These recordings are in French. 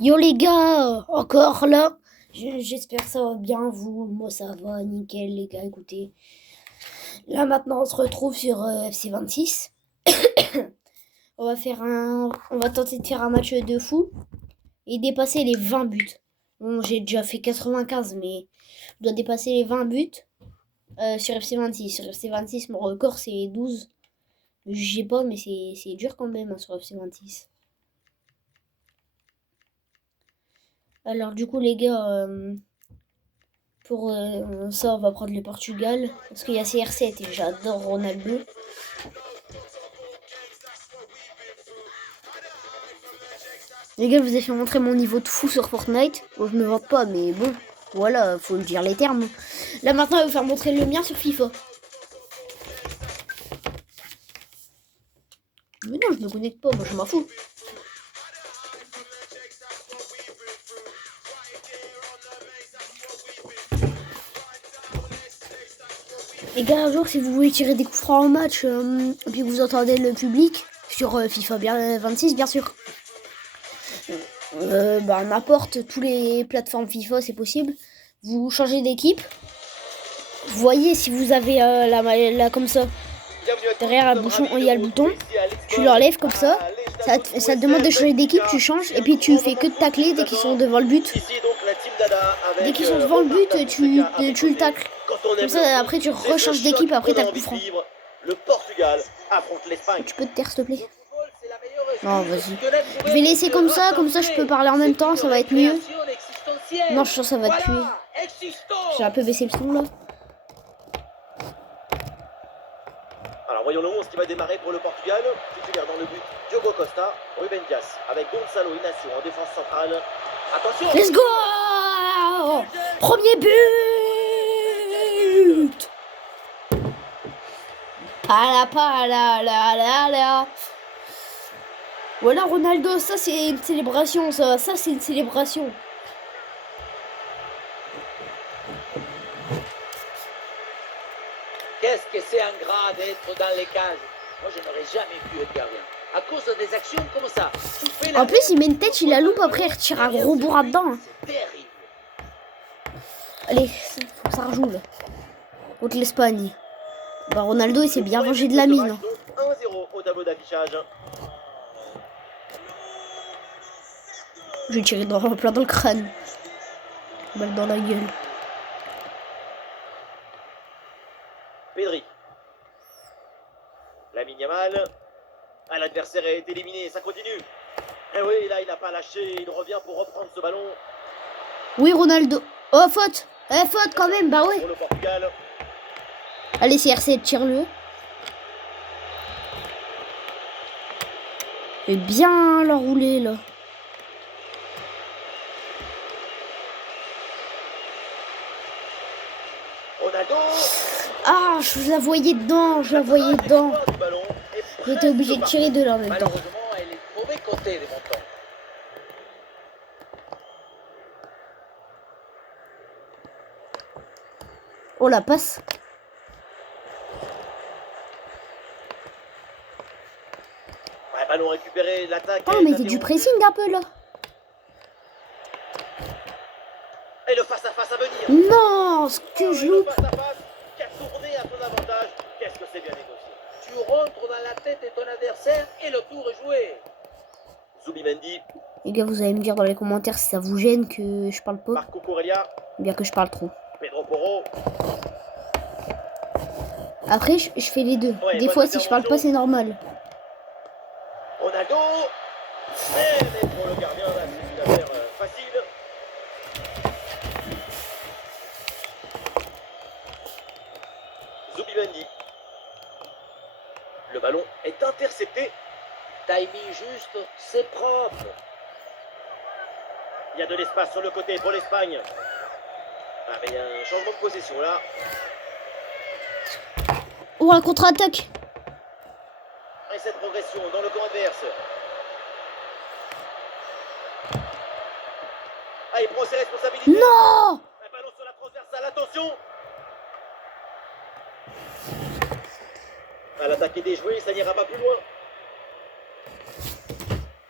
Yo les gars, encore là. J'espère que ça va bien vous. Moi ça va, nickel les gars, écoutez. Là maintenant on se retrouve sur FC26. On va tenter de faire un match de fou et dépasser les 20 buts. Bon, j'ai déjà fait 95 mais je dois dépasser les 20 buts sur FC26. Sur FC26 mon record c'est 12. Je sais pas mais c'est dur quand même hein, sur FC26. Alors du coup les gars, pour ça, on va prendre le Portugal. Parce qu'il y a CR7 et j'adore Ronaldo. Les gars, je vous ai fait montrer mon niveau de fou sur Fortnite. Bon, je me vante pas, mais bon, voilà, faut le dire les termes. Là, maintenant, je vais vous faire montrer le mien sur FIFA. Mais non, je me connecte pas, moi, je m'en fous. Les gars, un jour, si vous voulez tirer des coups francs en match, et puis que vous entendez le public, sur FIFA 26, bien sûr. N'importe, tous les plateformes FIFA, c'est possible. Vous changez d'équipe. Vous voyez si vous avez la comme ça. Derrière le bouchon, il y a le bouton. Tu l'enlèves comme ça. Ça te demande de changer d'équipe, tu changes. Et puis tu fais que de tacler dès qu'ils sont devant le but. Dès qu'ils sont devant le but, tu le tacles. Comme ça, après tu rechanges d'équipe, après t'as le coup franc. Le Portugal affronte l'Espagne. Tu peux te taire s'il te plaît? Non, vas-y. Je vais laisser comme ça je peux parler en même temps, ça va être mieux. Non, je sens que ça va te tuer. J'ai un peu baissé le son là. Alors voyons le 11 qui va démarrer pour le Portugal. Titulaire dans le but, Diogo Costa, Ruben Dias, avec Gonçalo Inacio en défense centrale. Attention! Let's go! Premier but! Pala. Voilà Ronaldo, ça c'est une célébration, ça c'est une célébration. Qu'est-ce que c'est ingrat d'être dans les cages. Moi, je n'aurais jamais pu être gardien. À cause des actions comme ça. En plus, il met une tête, il la loupe, après il retire un gros bourra dedans. C'est terrible. Allez, faut que ça rejoue là. Contre l'Espagne. Bah, Ronaldo, il s'est bien vengé de la mine. 1-0 au tableau d'affichage. Je vais tirer plein dans le crâne. Balle dans la gueule. Pedri. Lamine Yamal. Ah, l'adversaire est éliminé, ça continue. Et oui, là, il n'a pas lâché, il revient pour reprendre ce ballon. Oui, Ronaldo. Oh, faute. Faute quand même, bah ouais. Pour le Portugal. Allez, CR7, tire-le. Et bien l'enrouler là. Ronaldo. Ah, je la voyais dedans, J'étais obligé de tirer de là en même temps. Malheureusement, elle est mauvais côté des montants. Oh, la passe. Ouais, ballon récupéré, l'attaque. Oh, mais fait du pressing un peu là. Et le face-à-face à venir. Non, ce que je loupe. Le face-à-face qui a tourné à son avantage. Qu'est-ce que c'est bien négocié. Tu rentres dans la tête de ton adversaire et le tour est joué. Zubimendi. Les gars, vous allez me dire dans les commentaires si ça vous gêne que je parle pas. Marco Corella. Ou bien que je parle trop. Pedro Porro. Après, je fais les deux. Ouais, des fois, si je parle pas, c'est normal. Ronaldo. Mais pour le gardien, là, c'est une affaire facile. Zubimendi. Le ballon est intercepté. Timing juste, c'est propre. Il y a de l'espace sur le côté pour l'Espagne. Ah, mais il y a un changement de possession là. Oh, la contre-attaque. Et cette progression dans le camp adverse. Ah, il prend ses responsabilités. Non! Un ballon sur la transversale, attention. Ah, l'attaque est déjouée, ça n'ira pas plus loin.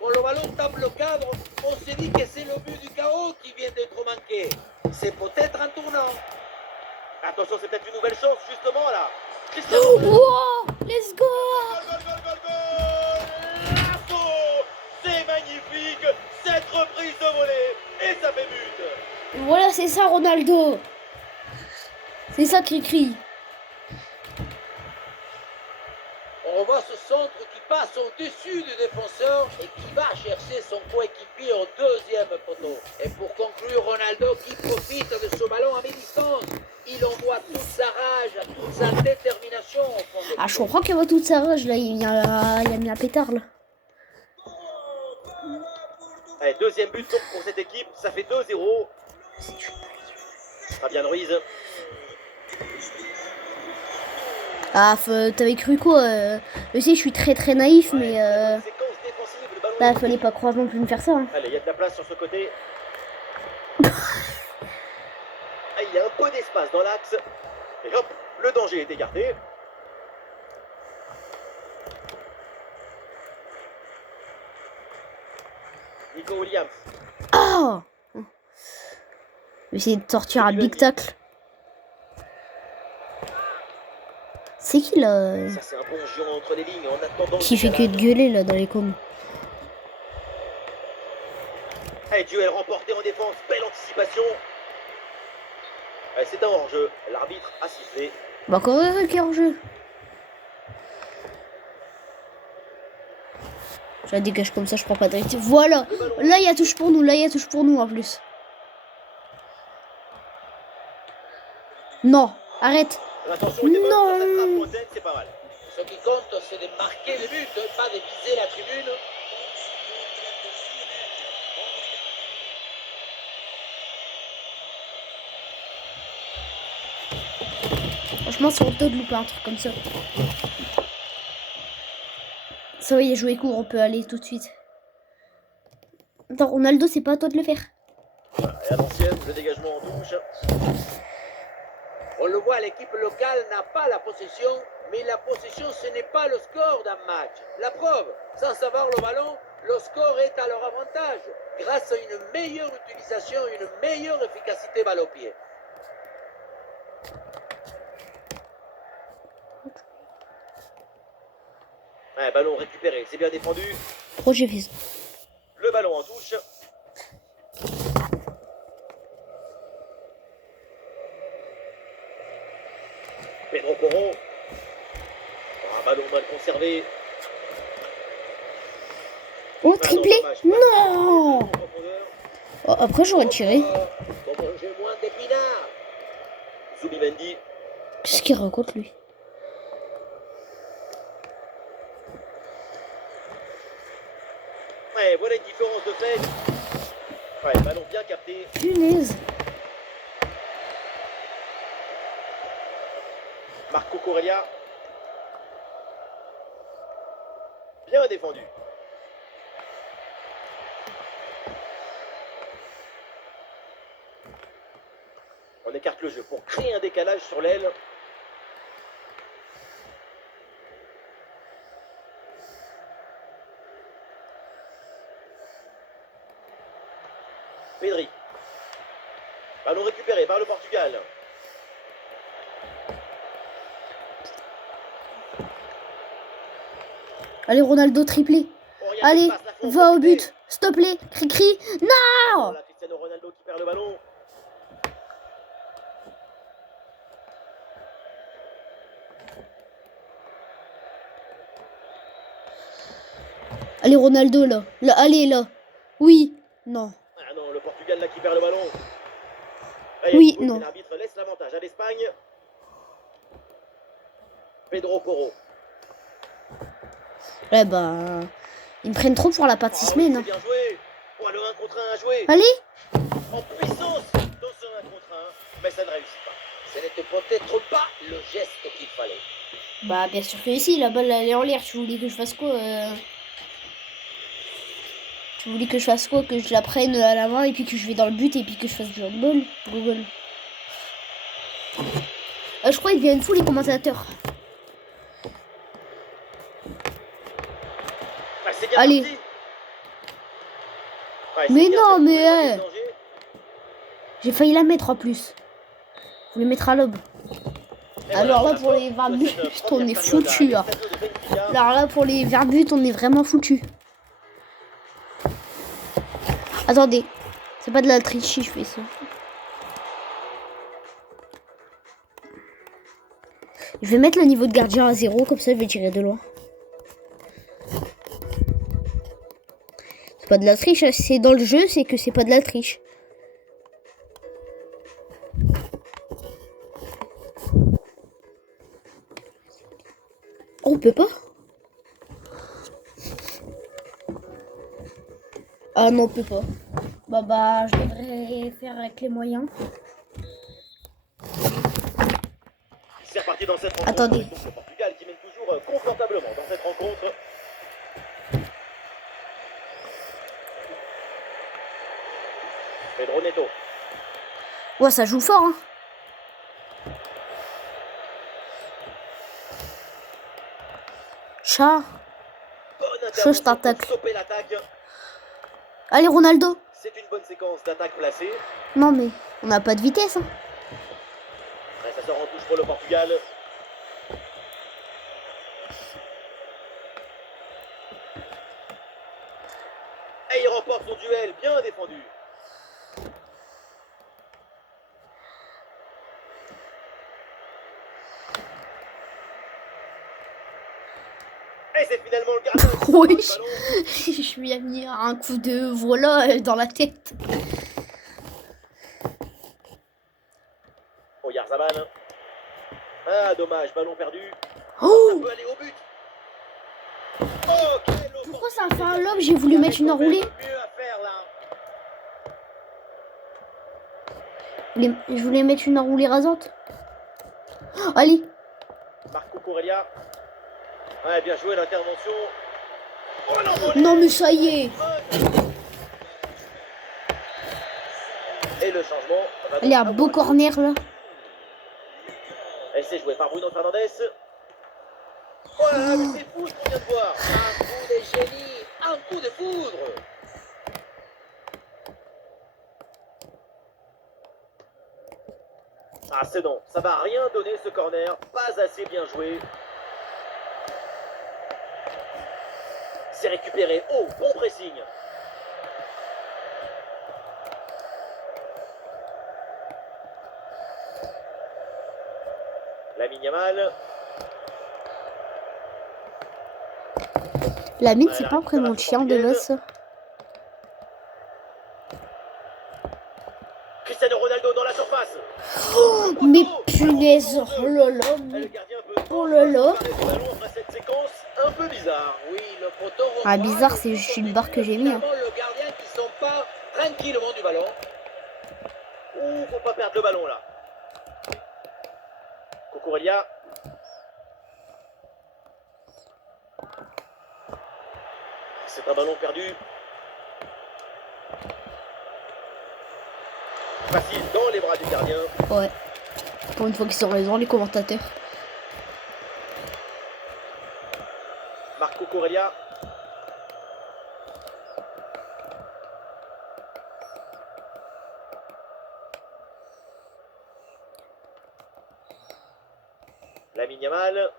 Quand le ballon tape le cadre, on se dit que c'est le but du chaos qui vient d'être manqué. C'est peut-être un tournant. Attention, c'est peut-être une nouvelle chance, justement, là. Cristiano Oh, Ronaldo. wow, let's go. Lasso. C'est magnifique. Cette reprise de volée. Et ça fait but. Voilà, c'est ça, Ronaldo. C'est ça qui crie. On revoit ce centre qui passe au-dessus du défenseur et qui va chercher son coéquipier au deuxième poteau. Et pour conclure, Ronaldo qui profite de ce ballon à mi-distance. Il envoie toute sa rage, toute sa détermination au fond des Ah, je comprends qu'il voit toute sa rage, là. Il a mis un pétard, là. Allez, deuxième but donc pour cette équipe. Ça fait 2-0. Fabien Ruiz. Ah, t'avais cru quoi Je sais, je suis très naïf, mais Séquence défensive, le ballon. bah, fallait pas croire non plus me faire ça. Hein. Allez, il y a de la place sur ce côté. Ah, il y a un peu d'espace dans l'axe. Et hop, le danger est écarté. Nico Williams. Ah, je vais essayer de sortir un big tackle. C'est qui là Ça, c'est un bon jeu entre les lignes en attendant. qui fait que de gueuler là dans les coms? Allez, duel remporté en défense. Belle anticipation. Allez, c'est un hors-jeu. L'arbitre a sifflé. Bah, quand même, qui est en jeu. Je la dégage comme ça, je prends pas de risque. Voilà. Là, il y a touche pour nous. Là, il y a touche pour nous en plus. Non, arrête. Attention, il est Non. bonne, ça frappe hautaine, c'est pas mal. Ce qui compte, c'est de marquer le but, pas de viser la tribune. Franchement, c'est honteux de louper un truc comme ça. Ça va, il est joué court, on peut aller tout de suite. Attends, Ronaldo, c'est pas à toi de le faire. Voilà, et à l'ancienne, le dégagement en touche. On le voit, l'équipe locale n'a pas la possession, mais la possession, ce n'est pas le score d'un match. La preuve, sans savoir le ballon, le score est à leur avantage, grâce à une meilleure utilisation, une meilleure efficacité balle au pied. Ouais, ballon récupéré, c'est bien défendu. Pourquoi j'ai fait ça? Le ballon en touche. Pedro Porro. Un ballon mal conservé. Oh, triplé. Non. Oh, après, j'aurais tiré. Pour manger moins d'épinards. Zubimendi. Qu'est-ce qu'il raconte, lui? Ouais, voilà une différence de fait. Ouais, ballon bien capté. Punaise. Marco Corellia. Bien défendu. On écarte le jeu pour créer un décalage sur l'aile. Pedri. Ballon récupéré par le Portugal. Allez, Ronaldo, triplé. Oriol Allez, passe la faute, va au profité. but. S'il te plaît. Cri-cri. Non. Voilà, Cristiano Ronaldo qui perd le ballon. Allez, Ronaldo, là. Là, allez, là. Oui. Non. Ah non, le Portugal là qui perd le ballon. Là, Oui, il y a une faute, non. et l'arbitre laisse l'avantage à l'Espagne. Pedro Porro. Ouais, bah... Ils me prennent trop pour la pâte 6 Ah, semaines. c'est Hein. bien joué. Oh, le 1 contre 1 à jouer. Allez. En puissance dans ce 1 contre 1. Mais ça ne réussit pas. Ce n'était peut-être pas le geste qu'il fallait. Bah, bien sûr que si. La balle, elle est en l'air. Tu voulais que je fasse quoi Tu voulais que je fasse quoi? Que je la prenne à la main et puis que je vais dans le but et puis que je fasse du handball? Google. Je crois qu'ils deviennent fous, les commentateurs. Ah, c'est bien Allez. parti. Ouais, Mais c'est bien non, fait, mais, il éloigne le danger. j'ai failli la mettre en plus. Je voulais mettre à l'aube. Et Alors voilà, là, c'est pour la les fin 20 de buts, cette on première est période à foutu. Hein. l'Estadio de Benfica. Alors là, pour les 20 buts, on est vraiment foutu. Attendez, c'est pas de la triche si je fais ça. Je vais mettre le niveau de gardien à 0, comme ça je vais tirer de loin. C'est pas de la triche, c'est dans le jeu, c'est que c'est pas de la triche. Oh, on peut pas? Ah non, on peut pas. Bah, je devrais faire avec les moyens. C'est reparti dans cette rencontre. Attendez. avec donc le Portugal qui mène toujours confortablement dans cette rencontre. Pedro Neto. Ouais, ça joue fort, hein. Chat. Bonne Je intervention t'attaque. pour stopper l'attaque. Allez, Ronaldo. C'est une bonne séquence d'attaque placée. Non, mais on n'a pas de vitesse, hein. Ouais, ça sort en touche pour le Portugal. Et il remporte son duel, bien défendu. Et c'est finalement le gardien qui Oui. prend le ballon. Je lui ai mis un coup de voilà dans la tête. Oh, Yarzabal. Ah, dommage, ballon perdu. Oh, Ça peut aller au but. Oh, quelle pourquoi ça a fait un lob? J'ai voulu mettre une enroulée. mieux à faire là. Je voulais mettre une enroulée rasante. Oh, allez. Marco Corellia. Ouais, bien joué l'intervention. Oh, l'envolée. Non, mais ça y est. Et le changement. va donc Allez, un avoir beau lieu. corner là. Et c'est joué par Bruno Fernandes. Oh là là, mais c'est fou ce qu'on vient de voir. Un coup de génie, un coup de foudre. Ah, c'est non, ça va rien donner ce corner. Pas assez bien joué. C'est récupéré. Oh, bon pressing. Lamine Yamal. La mine, Ouais, c'est la pas un prénom de chien de récupération base. Cristiano Ronaldo dans la surface. Mais punaise, oh là là, Et mais le gardien peut oh là là. récupérer le ballon après cette séquence un peu bizarre. Oui, le poteau reçoit, Ah, bizarre, le c'est coup juste une barre que j'ai continue, mis. Hein. finalement, le gardien qui s'empare tranquillement du ballon. Ouh, faut pas perdre le ballon là. Cucurella. C'est un ballon perdu. Facile dans les bras du gardien. Ouais. Pour une fois qu'ils ont raison, les commentateurs. Marco Corellia. Lamine Yamal.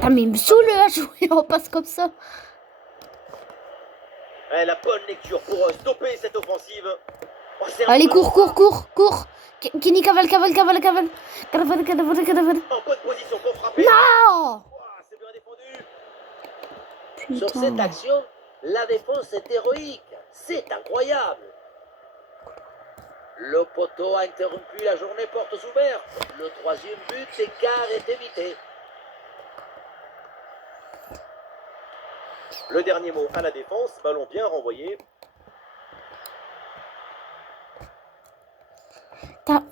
Ah, mais il me saoule à jouer en passe comme ça. La bonne lecture pour stopper cette offensive. Oh, c'est un Allez, ballon cours. Kenny, cavale. Cavale. en bonne position pour frapper. Non. Ouah, c'est bien défendu. Sur cette Putain. action, la défense est héroïque. C'est incroyable. Le poteau a interrompu la journée portes ouvertes. Le troisième but, écart est évité. Le dernier mot à la défense. Ballon bien renvoyé.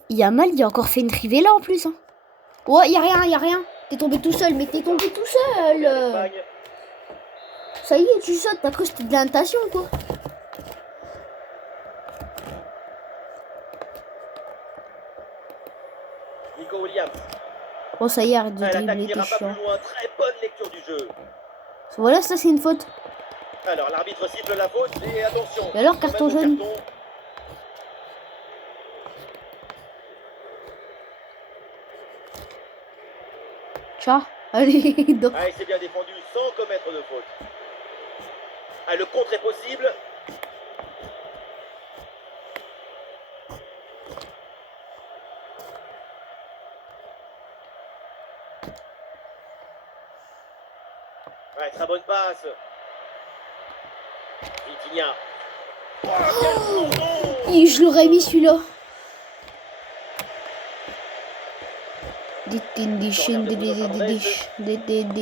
Yamal, il a encore fait une trivella en plus. Hein. Ouais, y a rien. T'es tombé tout seul, mais t'es tombé tout seul. L'Espagne. Ça y est, tu sautes, t'as cru que c'était de la natation, quoi. Nico Williams. Bon, ça y est, arrête de L'attaque dribbler, t'es n'ira pas chiant. plus loin. Très bonne lecture du jeu. Voilà, ça c'est une faute. Alors l'arbitre siffle la faute et attention. Et alors, carton jaune. Tcha, allez, donc. Ah, il s'est bien défendu sans commettre de faute. Ah, le contre est possible. Ouais, très bonne passe. Vitinha. Oh, Et je l'aurais mis celui-là.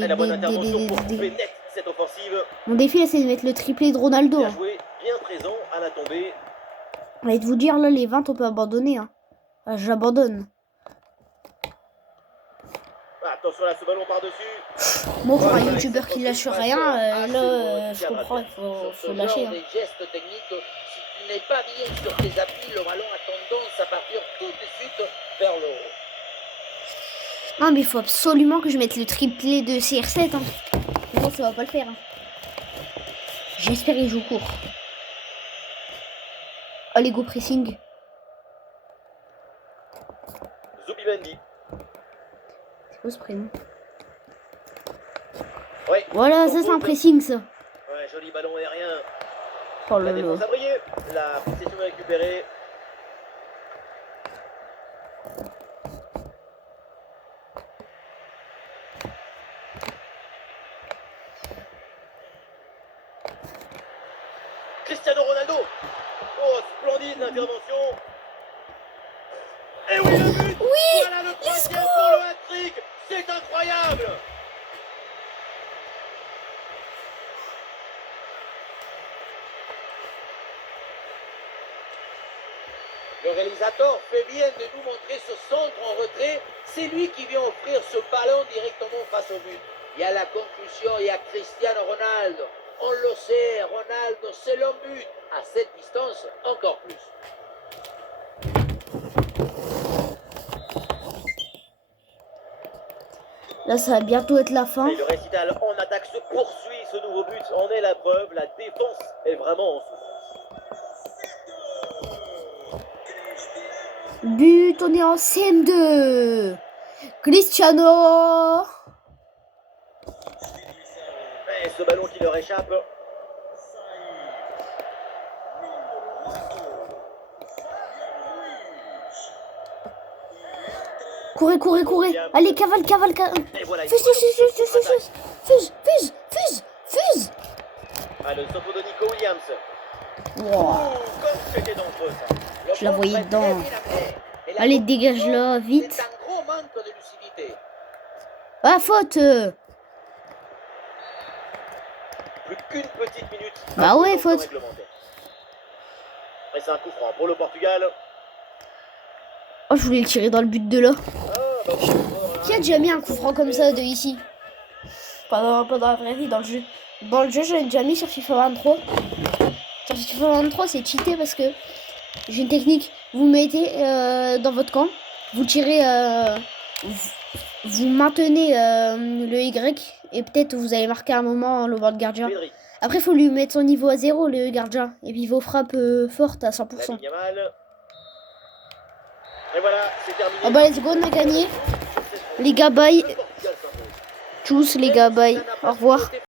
la bonne intervention pour couper net cette offensive. Mon défi là c'est de mettre le triplé de Ronaldo. Bien joué, bien présent à la tombée. Et de vous dire là les 20 on peut abandonner. Hein. Ah, j'abandonne. Attention là, ce ballon par-dessus. Moi pour un youtubeur qui lâche rien, je comprends, il faut lâcher. Hein. Des gestes techniques, si tu n'es pas bien sur tes appuis, le ballon a tendance à partir tout de suite vers le haut. Non mais il faut absolument que je mette le triplé de CR7. Hein. Sinon ça va pas le faire. Hein. J'espère qu'il joue court. Allez go pressing. Zubimendi. C'est quoi ce prénom? Ouais, voilà, ça c'est un pressing ça. Ouais, joli ballon aérien. Oh La là défense là. a brillé. La possession est récupérée. Cristiano Ronaldo. Oh, splendide intervention. Et oui, le but. Oui, voilà le troisième pour le hat-trick. C'est incroyable. Le réalisateur fait bien de nous montrer ce centre en retrait. C'est lui qui vient offrir ce ballon directement face au but. Il y a la conclusion, il y a Cristiano Ronaldo. On le sait, Ronaldo, c'est le but. À cette distance, encore plus. Là ça va bientôt être la fin. Et le récital en attaque se poursuit. Ce nouveau but en est la preuve. La défense est vraiment en souffrance. But, on est en CM2. Cristiano. Et ce ballon qui leur échappe. Courez, courez, courez. Allez, cavale. Et voilà, Fuse. Ah, le centre de Nico Williams. Wow. Comme c'était dangereux ça. Je la voyais dedans. Allez, dégage là, vite. C'est un gros manque de lucidité. Ah, faute. Plus qu'une petite minute. Bah ouais, faute. Et c'est un coup franc pour le Portugal. Oh, je voulais le tirer dans le but de là. Ah, bah, Qui a déjà mis un coup franc comme ça de ici? Pas dans la vraie vie, dans le jeu. Dans le jeu, je l'ai déjà mis sur FIFA 23. Sur FIFA 23, c'est cheaté parce que j'ai une technique. Vous mettez dans votre camp, vous tirez, vous maintenez le Y et peut-être vous allez marquer un moment le bord de gardien. Pedri. Après, il faut lui mettre son niveau à 0, le gardien. Et puis vos frappes fortes à 100%. Lamine Yamal. Et voilà, c'est terminé. Ah bah let's go, on a gagné. Les gars, bye. Le Portugal s'impose. Tchuss les gars, bye. Au revoir.